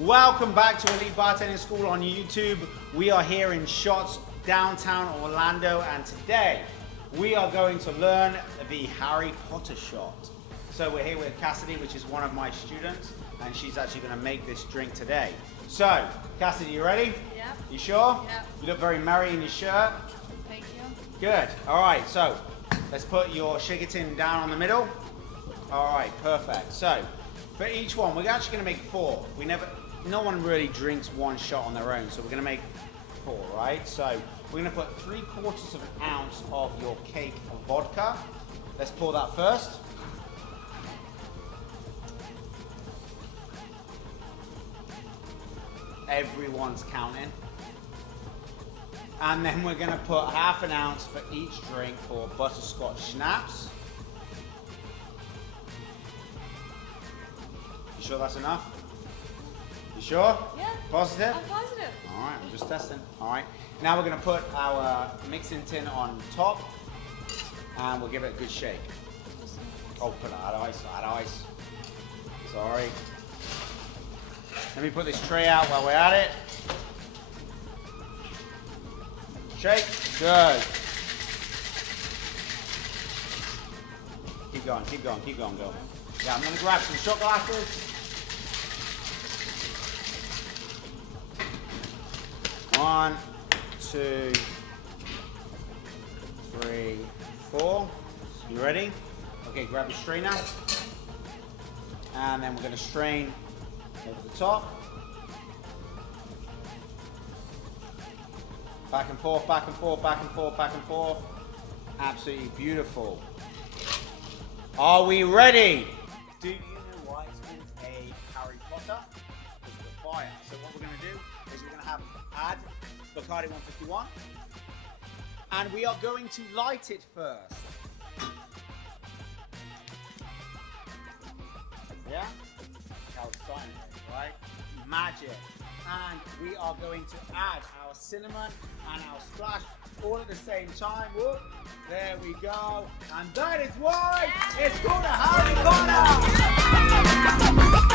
Welcome back to Elite Bartending School on YouTube. We are here in Shots, downtown Orlando, and today we are going to learn the Harry Potter shot. So we're here with Cassidy, which is one of my students, and she's actually going to make this drink today. So, Cassidy, you ready? Yep. You sure? Yep. You look very merry in your shirt. Thank you. Good. All right, so let's put your shaker tin down on the middle. All right, perfect. So for each one, we're actually going to make 4. No one really drinks one shot on their own, so we're going to make 4, right? So we're going to put 3/4 ounce of your cake of vodka. Let's pour that first. Everyone's counting. And then we're going to put 1/2 ounce for each drink for butterscotch schnapps. You sure that's enough? You sure? Yeah. Positive? I'm positive. All right, I'm just testing. All right. Now we're going to put our mixing tin on top and we'll give it a good shake. Oh, put it add ice. Sorry. Let me put this tray out while we're at it. Shake. Good. Keep going, girl. Yeah, I'm going to grab some shot glasses. 1, 2, 3, 4. You ready? Okay, grab your strainer. And then we're going to strain over the top. Back and forth, back and forth, back and forth, back and forth. Absolutely beautiful. Are we ready? Do you know why it's called a Harry Potter? It's the fire. So what we're going to do is we're going to add Bacardi 151. And we are going to light it first. Yeah? How exciting it is, right? Magic. And we are going to add our cinnamon and our splash all at the same time. Whoop. There we go. And that is why it's called a Harry Potter!